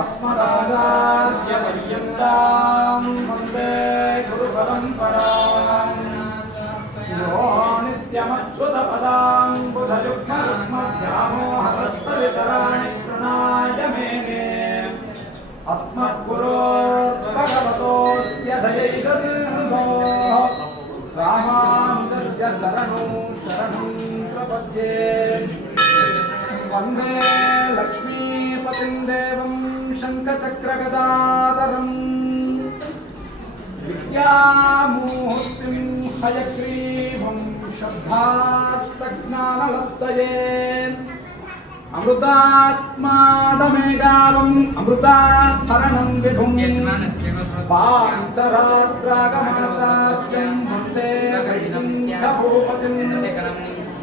अस्मदाचार्यपर्यन्तां वन्दे गुरुपरम्पराम् यो नित्यमच्युतपदां बुधयुग्मरुक्मभ्यामोहतस्तदितराणि तृणाय मेने अस्मद्गुरोर्भगवतोऽस्य दयैकसिन्धोः रामानुजस्य चरणौ शरणं प्रपद्ये वन्दे लक्ष्मीपतिं देवं शङ्खचक्रगदाधरम् विद्यामूर्तिं हयग्रीवं शब्दार्थज्ञानलब्धये अमृतात्मादमेगावम् अमृताहरणं विभुं पाञ्चरात्रागमाचार्यं वन्दे वैकुण्ठभूपतिं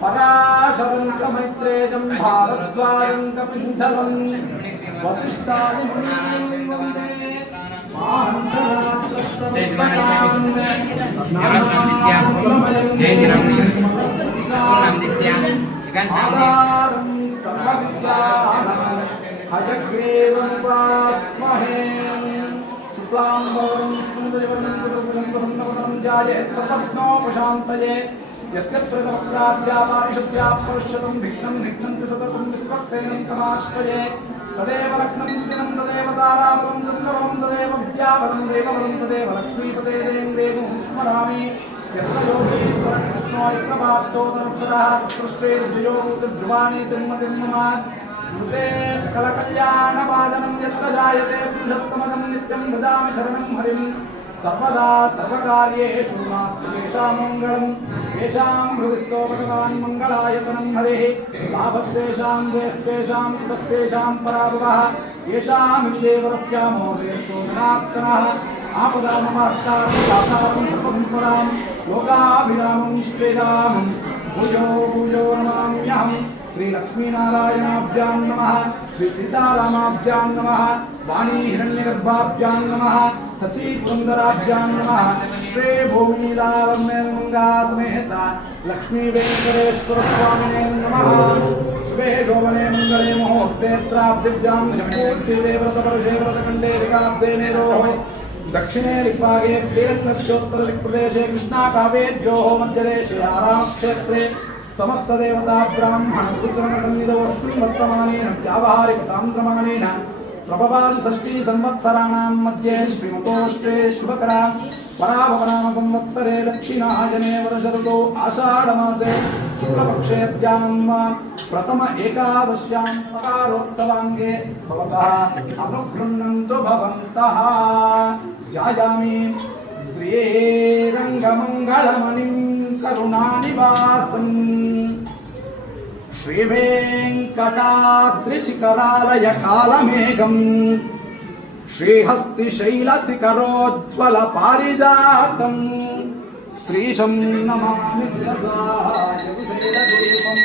पराशरं च मैत्रेयं भारद्वाजं कपिञ्जलं वसिष्ठादिमुनीं वन्दे हयग्रीवमुपास्महे शुक्लाम्बरं सुन्दरवर्णं चतुर्भुजं प्रसन्नवदनं ध्यायेत् सर्वज्ञोपशान्तये यस्य प्रतवक्त्राद्यापारिषद्या पर्षदं विघ्नं निघ्नन्ति सततं विश्वक्सेनं तमाश्रये तदेव लग्नं दिनं तदेव ताराबलं चन्द्रबलं तदेव विद्याबलं देवबलं तदेव लक्ष्मीपते देवं स्मरामि यत्र योगीश्वरः कृष्णो यत्रपार्थोदनुत्तरः तत्कृष्टेर्जयो ध्रुवाणि तिम्मतिम्मम स्मृते सकलकल्याणवादनं यत्र जायते पुरुषोत्तमं नित्यं भजामि शरणं हरिं सर्वदा सर्वकार्येषु नास्ति येषां मङ्गलं येषां हृदिस्थो भगवान् मङ्गलायतनं हरिः लाभस्तेषां देस्तेषां कुतस्तेषां पराभवः येषामिदेवरस्यामो देशो जनात्तनः आपदामहत्तारं दासारं सर्वसम्पदां लोकाभिरामं श्रीरामं भूयो भूयो नमाम्यहम् श्री लक्ष्मीनारायणाभ्यां नमः श्री सीतारामाभ्यां नमः वाणी हिरण्यगर्भाभ्यां नमः सची पुरंदराभ्यां नमः श्री भूमिलालमेलमंगा समेत लक्ष्मी वेंकटेश्वर स्वामिने नमः श्री शोभने मंगले मुहूर्तेत्राब्दिभ्यां जम्बूद्वीपे व्रतकंडे विकाब्दे नेरोः दक्षिणे दिग्भागे श्रीरत्नस्योत्तर दिक्प्रदेशे कृष्णाकावेर्योः मध्यदेशे आरामक्षेत्रे समस्त देवता ब्राह्मण रुद्रन सन्निधौ अस्मिन् वर्तमानेन व्यावहारिकतान्त्रमानेन प्रभवादि षष्ठी संवत्सराणां मध्ये श्रीमतोष्टे शुभकरा पराभवनाम संवत्सरे दक्षिणायने वर्षऋतौ आषाढमासे शुक्लपक्षेऽद्यां प्रथम एकादश्यां मकारोत्सवाङ्गे भवतः अनुगृह्णन्तु भवन्तः जायामि श्रीरङ्गमङ्गलमणिं करुणानिवासम् श्रीवेङ्कटाद्रिशिखरालय कालमेघम् श्रीहस्तिशैलशिखरोज्ज्वल पारिजातम् श्रीशं नमामि शिरसा यदुशैलदीपम्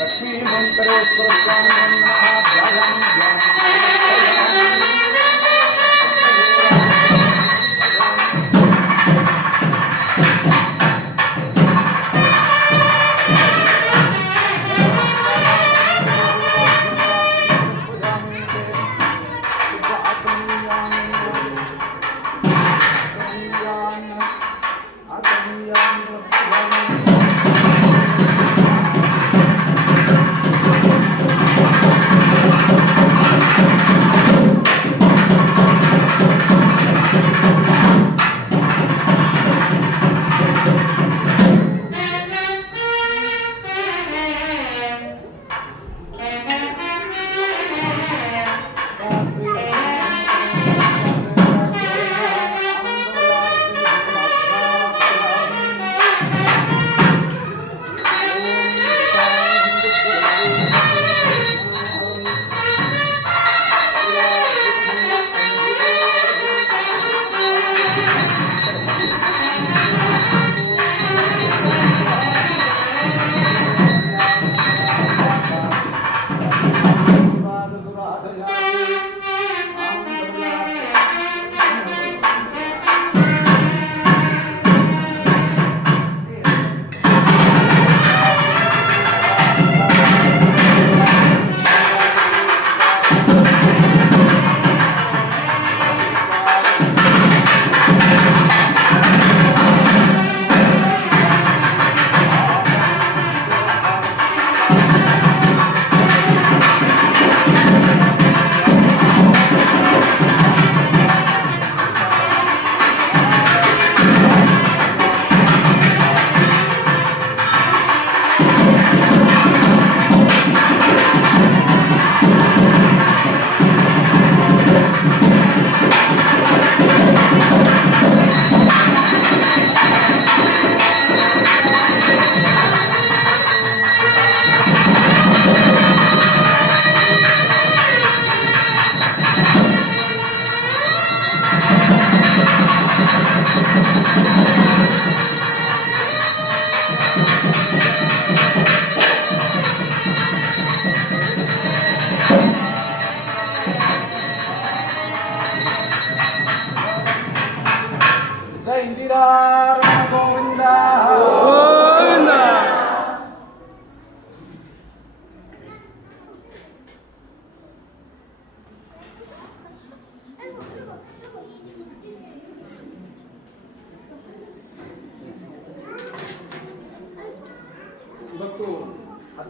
लक्ष्मीवेङ्कटेश्वर स्वामिनं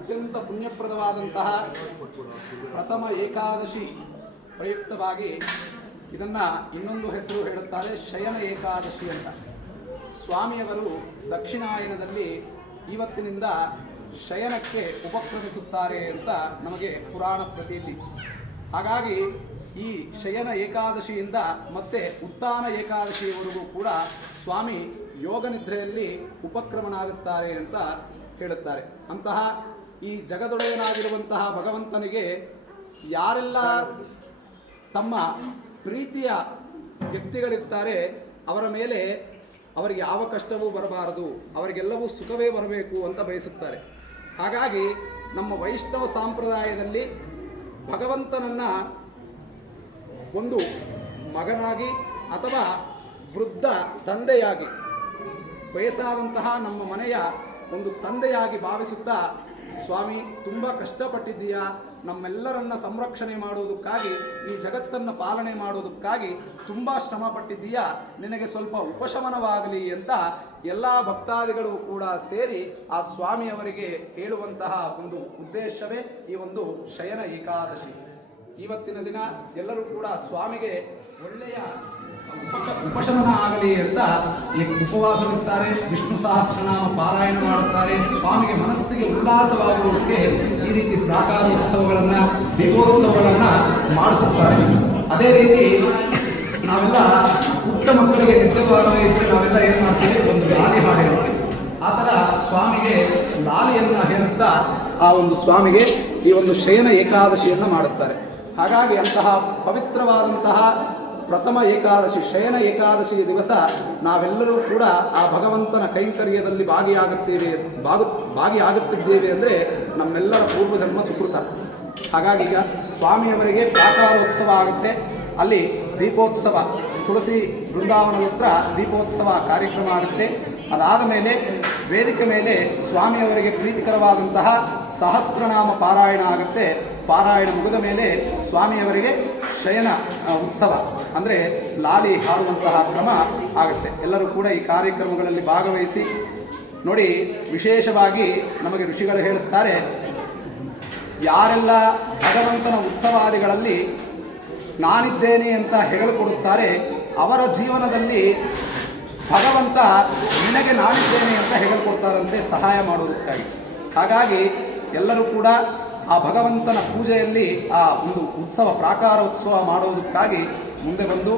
ಅತ್ಯಂತ ಪುಣ್ಯಪ್ರದವಾದಂತಹ ಪ್ರಥಮ ಏಕಾದಶಿ ಪ್ರಯುಕ್ತವಾಗಿ ಇದನ್ನು ಇನ್ನೊಂದು ಹೆಸರು ಹೇಳುತ್ತಾರೆ ಶಯನ ಏಕಾದಶಿ ಅಂತ. ಸ್ವಾಮಿಯವರು ದಕ್ಷಿಣಾಯನದಲ್ಲಿ ಇವತ್ತಿನಿಂದ ಶಯನಕ್ಕೆ ಉಪಕ್ರಮಿಸುತ್ತಾರೆ ಅಂತ ನಮಗೆ ಪುರಾಣ ಪ್ರತೀತಿ. ಹಾಗಾಗಿ ಈ ಶಯನ ಏಕಾದಶಿಯಿಂದ ಮತ್ತೆ ಉತ್ಥಾನ ಏಕಾದಶಿಯವರೆಗೂ ಕೂಡ ಸ್ವಾಮಿ ಯೋಗ ನಿದ್ರೆಯಲ್ಲಿ ಉಪಕ್ರಮನಾಗುತ್ತಾರೆ ಅಂತ ಹೇಳುತ್ತಾರೆ. ಅಂತಹ ಈ ಜಗದೊಡೆಯನಾಗಿರುವಂತಹ ಭಗವಂತನಿಗೆ ಯಾರೆಲ್ಲ ತಮ್ಮ ಪ್ರೀತಿಯ ವ್ಯಕ್ತಿಗಳಿರ್ತಾರೆ ಅವರ ಮೇಲೆ ಅವರಿಗೆ ಯಾವ ಕಷ್ಟವೂ ಬರಬಾರದು, ಅವರಿಗೆಲ್ಲವೂ ಸುಖವೇ ಬರಬೇಕು ಅಂತ ಬಯಸುತ್ತಾರೆ. ಹಾಗಾಗಿ ನಮ್ಮ ವೈಷ್ಣವ ಸಂಪ್ರದಾಯದಲ್ಲಿ ಭಗವಂತನನ್ನು ಒಂದು ಮಗನಾಗಿ ಅಥವಾ ವೃದ್ಧ ತಂದೆಯಾಗಿ, ವಯಸ್ಸಾದಂತಹ ನಮ್ಮ ಮನೆಯ ಒಂದು ತಂದೆಯಾಗಿ ಭಾವಿಸುತ್ತಾ, ಸ್ವಾಮಿ ತುಂಬ ಕಷ್ಟಪಟ್ಟಿದ್ದೀಯಾ, ನಮ್ಮೆಲ್ಲರನ್ನ ಸಂರಕ್ಷಣೆ ಮಾಡುವುದಕ್ಕಾಗಿ, ಈ ಜಗತ್ತನ್ನು ಪಾಲನೆ ಮಾಡುವುದಕ್ಕಾಗಿ ತುಂಬ ಶ್ರಮ ಪಟ್ಟಿದ್ದೀಯಾ, ನಿನಗೆ ಸ್ವಲ್ಪ ಉಪಶಮನವಾಗಲಿ ಅಂತ ಎಲ್ಲ ಭಕ್ತಾದಿಗಳು ಕೂಡ ಸೇರಿ ಆ ಸ್ವಾಮಿಯವರಿಗೆ ಹೇಳುವಂತಹ ಒಂದು ಉದ್ದೇಶವೇ ಈ ಒಂದು ಶಯನ ಏಕಾದಶಿ. ಇವತ್ತಿನ ದಿನ ಎಲ್ಲರೂ ಕೂಡ ಸ್ವಾಮಿಗೆ ಒಳ್ಳೆಯ ಉಪಶಮನ ಆಗಲಿ ಅಂತ ಈ ಉಪವಾಸವಿರ್ತಾರೆ, ವಿಷ್ಣು ಸಹಸ್ರನಾಮ ಪಾರಾಯಣ ಮಾಡುತ್ತಾರೆ. ಸ್ವಾಮಿಗೆ ಮನಸ್ಸಿಗೆ ಉಲ್ಲಾಸವಾಗುವುದಕ್ಕೆ ಈ ರೀತಿ ಪ್ರಾಕಾರೋತ್ಸವಗಳನ್ನು, ದೀಪೋತ್ಸವಗಳನ್ನು ಮಾಡಿಸುತ್ತಾರೆ. ಅದೇ ರೀತಿ ನಾವೆಲ್ಲ ಪುಟ್ಟ ಮಕ್ಕಳಿಗೆ ನಿದ್ದೆ ಬಾರದೇ ಇದ್ದರೆ ನಾವೆಲ್ಲ ಏನು ಮಾಡ್ತೀವಿ, ಒಂದು ಲಾಲಿ ಹಾಡು ಹೇಳ್ತೀವಿ. ಆ ಥರ ಸ್ವಾಮಿಗೆ ಲಾಲಿಯನ್ನು ಹೇಳುತ್ತಾ ಆ ಒಂದು ಸ್ವಾಮಿಗೆ ಈ ಒಂದು ಶಯನ ಏಕಾದಶಿಯನ್ನು ಮಾಡುತ್ತಾರೆ. ಹಾಗಾಗಿ ಅಂತಹ ಪವಿತ್ರವಾದಂತಹ ಪ್ರಥಮ ಏಕಾದಶಿ ಶಯನ ಏಕಾದಶಿ ದಿವಸ ನಾವೆಲ್ಲರೂ ಕೂಡ ಆ ಭಗವಂತನ ಕೈಂಕರ್ಯದಲ್ಲಿ ಭಾಗಿಯಾಗುತ್ತಿದ್ದೇವೆ ಅಂದರೆ ನಮ್ಮೆಲ್ಲರ ಪೂರ್ವಜನ್ಮ ಸುಕೃತ. ಹಾಗಾಗಿ ಈಗ ಸ್ವಾಮಿಯವರಿಗೆ ಪ್ರಾಕಾರೋತ್ಸವ ಆಗುತ್ತೆ. ಅಲ್ಲಿ ದೀಪೋತ್ಸವ, ತುಳಸಿ ಬೃಂದಾವನದ ಹತ್ರ ದೀಪೋತ್ಸವ ಕಾರ್ಯಕ್ರಮ ಆಗುತ್ತೆ. ಅದಾದ ಮೇಲೆ ವೇದಿಕೆ ಮೇಲೆ ಸ್ವಾಮಿಯವರಿಗೆ ಪ್ರೀತಿಕರವಾದಂತಹ ಸಹಸ್ರನಾಮ ಪಾರಾಯಣ ಆಗುತ್ತೆ. ಪಾರಾಯಣ ಮುಗಿದ ಮೇಲೆ ಸ್ವಾಮಿಯವರಿಗೆ ಶಯನ ಉತ್ಸವ ಅಂದರೆ ಲಾಲಿ ಹಾರುವಂತಹ ಕ್ರಮ ಆಗುತ್ತೆ. ಎಲ್ಲರೂ ಕೂಡ ಈ ಕಾರ್ಯಕ್ರಮಗಳಲ್ಲಿ ಭಾಗವಹಿಸಿ ನೋಡಿ. ವಿಶೇಷವಾಗಿ ನಮಗೆ ಋಷಿಗಳು ಹೇಳುತ್ತಾರೆ, ಯಾರೆಲ್ಲ ಭಗವಂತನ ಉತ್ಸವಾದಿಗಳಲ್ಲಿ ನಾನಿದ್ದೇನೆ ಅಂತ ಹೇಳಿಕೊಡುತ್ತಾರೆ ಅವರ ಜೀವನದಲ್ಲಿ ಭಗವಂತ ನಿನಗೆ ನಾನಿದ್ದೇನೆ ಅಂತ ಹೇಳಿಕೊಡ್ತಾರಂತೆ ಸಹಾಯ ಮಾಡುವುದಕ್ಕಾಗಿ. ಹಾಗಾಗಿ ಎಲ್ಲರೂ ಕೂಡ ಆ ಭಗವಂತನ ಪೂಜೆಯಲ್ಲಿ ಆ ಒಂದು ಉತ್ಸವ ಪ್ರಾಕಾರೋತ್ಸವ ಮಾಡುವುದಕ್ಕಾಗಿ ಮುಂದೆ ಬಂದು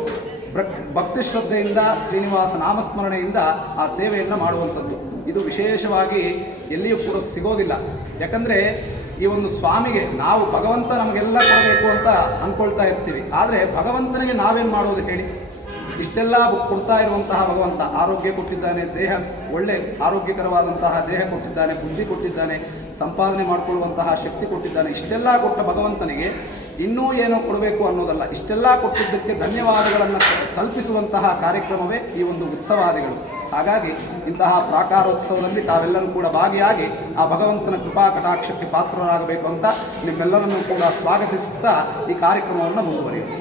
ಭಕ್ತಿ ಶ್ರದ್ಧೆಯಿಂದ ಶ್ರೀನಿವಾಸ ನಾಮಸ್ಮರಣೆಯಿಂದ ಆ ಸೇವೆಯನ್ನು ಮಾಡುವಂಥದ್ದು. ಇದು ವಿಶೇಷವಾಗಿ ಎಲ್ಲಿಯೂ ಕೂಡ ಸಿಗೋದಿಲ್ಲ. ಯಾಕಂದರೆ ಈ ಒಂದು ಸ್ವಾಮಿಗೆ ನಾವು ಭಗವಂತ ನಮಗೆಲ್ಲ ಕೊಡಬೇಕು ಅಂತ ಅಂದ್ಕೊಳ್ತಾ ಇರ್ತೀವಿ. ಆದರೆ ಭಗವಂತನಿಗೆ ನಾವೇನು ಮಾಡೋದು ಹೇಳಿ? ಇಷ್ಟೆಲ್ಲ ಕೊಡ್ತಾ ಇರುವಂತಹ ಭಗವಂತ ಆರೋಗ್ಯ ಕೊಟ್ಟಿದ್ದಾನೆ, ದೇಹ ಒಳ್ಳೆ ಆರೋಗ್ಯಕರವಾದಂತಹ ದೇಹ ಕೊಟ್ಟಿದ್ದಾನೆ, ಬುದ್ಧಿ ಕೊಟ್ಟಿದ್ದಾನೆ, ಸಂಪಾದನೆ ಮಾಡಿಕೊಳ್ಳುವಂತಹ ಶಕ್ತಿ ಕೊಟ್ಟಿದ್ದಾನೆ. ಇಷ್ಟೆಲ್ಲ ಕೊಟ್ಟ ಭಗವಂತನಿಗೆ ಇನ್ನೂ ಏನೋ ಕೊಡಬೇಕು ಅನ್ನೋದಲ್ಲ, ಇಷ್ಟೆಲ್ಲ ಕೊಟ್ಟಿದ್ದಕ್ಕೆ ಧನ್ಯವಾದಗಳನ್ನು ಕಲ್ಪಿಸುವಂತಹ ಕಾರ್ಯಕ್ರಮವೇ ಈ ಒಂದು ಉತ್ಸವಾದಿಗಳು. ಹಾಗಾಗಿ ಇಂತಹ ಪ್ರಾಕಾರೋತ್ಸವದಲ್ಲಿ ತಾವೆಲ್ಲರೂ ಕೂಡ ಭಾಗಿಯಾಗಿ ಆ ಭಗವಂತನ ಕೃಪಾ ಕಟಾಕ್ಷಕ್ಕೆ ಪಾತ್ರರಾಗಬೇಕು ಅಂತ ನಿಮ್ಮೆಲ್ಲರನ್ನೂ ಕೂಡ ಸ್ವಾಗತಿಸುತ್ತಾ ಈ ಕಾರ್ಯಕ್ರಮವನ್ನು ಮುಂದುವರಿಯುತ್ತೆ.